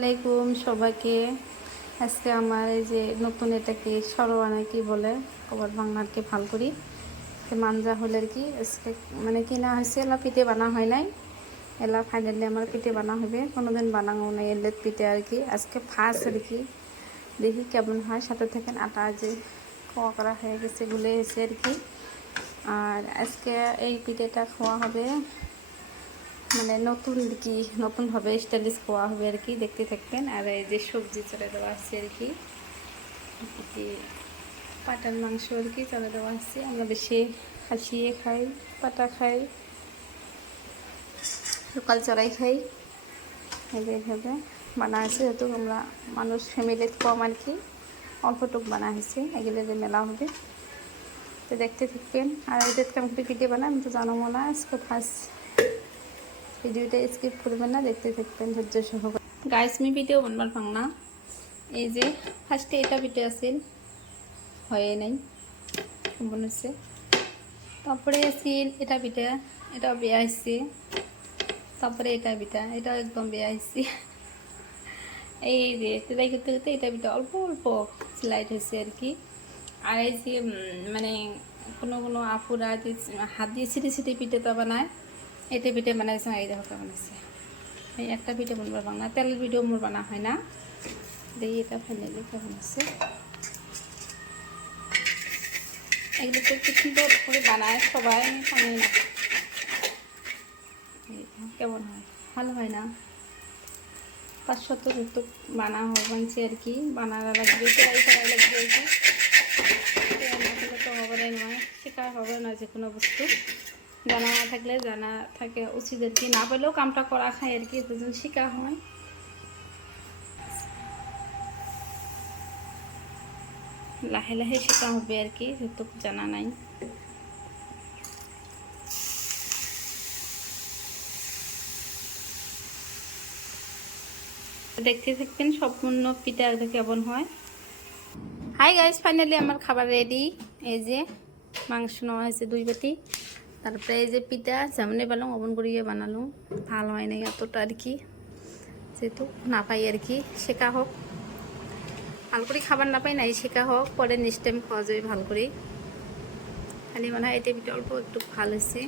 আলাইকুম সবাইকে। আজকে আমার এই যে নতুন এটাকে সরোয়া নাকি বলে কবার বাংলার কি ভাল করি মানজা হলে আর কি আজকে মানে কিনা হয়েছে। এলা পিঠে বানা হয় নাই, এলা ফাইনালি আমার পিঠে বানা হবে। কোনোদিন বানানো নাই এলের পিঠে আর কি, আজকে ফার্স্ট আর কি। দেখি কেমন হয়, সাথে থেকে আটা যে খাওয়া করা হয়ে গেছে গুলে এসে আর কি। আর আজকে এই পিঠেটা খাওয়া হবে মানে নতুন কি নতুনভাবে স্টাইলিশ খাওয়া হবে আর কি, দেখতে থাকবেন। আর এই যে সবজি চলে দেওয়া আছে আর কি, পাটার মাংস আর কি চলে দেওয়া আছে। আমরা বেশি খাসিয়ে খাই, পাটা খাই, লোকাল চড়াই খাই। এইভাবে বানা হয়েছে, যেহেতু আমরা মানুষ ফ্যামিলি কম আর কি, অল্পটুক বানা হয়েছে। এগুলো যে মেলা হবে তো দেখতে থাকবেন। আর এদের কেমন পিঠে বানায় আমি তো জানাবো না, আজকে ফার্স্ট ভিডিওটা স্কিপ করবেন না, দেখতে থাকবেন ধৈর্য সহকারে। গাইস মি ভিডিও বানবার পাং না, এই যে ফার্স্টে এটা পিঠে আসেন হয়ে নাই কেমন হচ্ছে, তারপরে আসিল এটা পিঠা, এটা বেয়া আসছে, তারপরে এটা পিঠা, এটা একদম বেয়া আসছে। এই যে সেলাই করতে করতে এটা পিঠা অল্প অল্প স্লাইড হয়েছে আর কি। আর এই যে মানে কোনো কোনো আপুরা যে হাত দিয়ে ছিটে ছিটে পিঠে তো বানায়, এতে পিঠে বানাইছে। এই দেখো কেমন আছে, এই একটা পিঠে বানবার বাংলা তেলের ভিডিও মোর বানা হয় না। দেখি এটা ফাইনালি কেমন আছে। এগুলো তো একটু সুন্দর করে বানায় সবাই, আমি জানি না কেমন হয়, ভালো হয় না। 500 তো বানা বানছে আর কি, বানানো লাগবে, সেলাই করা লাগবে আর কি। তো হবে নয়, শেখা হবে না যে কোনো বস্তু, জানা না থাকলে জানা থাকে উচিত আর কি। না পেলেও কামটা করা খায় আর কি, দুজন শেখা হয়। লাহে লাহে শেখা হবে আর কি, যেহেতু জানা নাই। দেখতে থাকবেন সম্পূর্ণ পিঠা কেমন হয়। হাই গাইস, ফাইনালি আমার খাবার রেডি। এই যে মাংস নেওয়া হয়েছে 2 বাটি, তারপরে এই যে পিঠা যেমন পেলাম অবন করিয়ে বানালো, ভালো হয় নাই এতটা আর কি, যেহেতু না পাই আর কি। শেখা হোক, ভালো করে খাবার না পাই নাই, শেখা হোক, পরে নেক্সট টাইম খাওয়া যাবে ভালো করে। খালি মনে হয় এটা পিঠা অল্প একটু ভালো হয়েছে।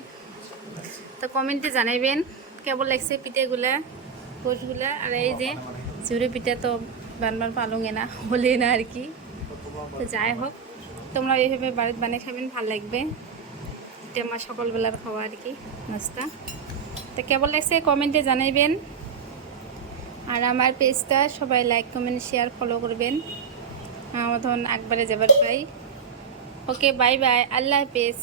তো কমেন্টে জানাইবেন কেমন লাগছে পিঠেগুলা গোশগুলা। আর এই যে ঝুড়ি পিঠা তো বানবার পালুঙে না হলে না আর কি। তো যাই হোক, তোমরা এইভাবে বাড়িতে বানিয়ে খাবেন, ভালো লাগবে। এটা আমার সকালবেলার খাওয়া আর কি, নাস্তা। তো কেমন লাগছে কমেন্টে জানাইবেন। আর আমার পেজটা সবাই লাইক কমেন্ট শেয়ার ফলো করবেন, আমার তখন একবারে যাবার পাই। ওকে বাই বাই, আল্লাহ হাফেজ।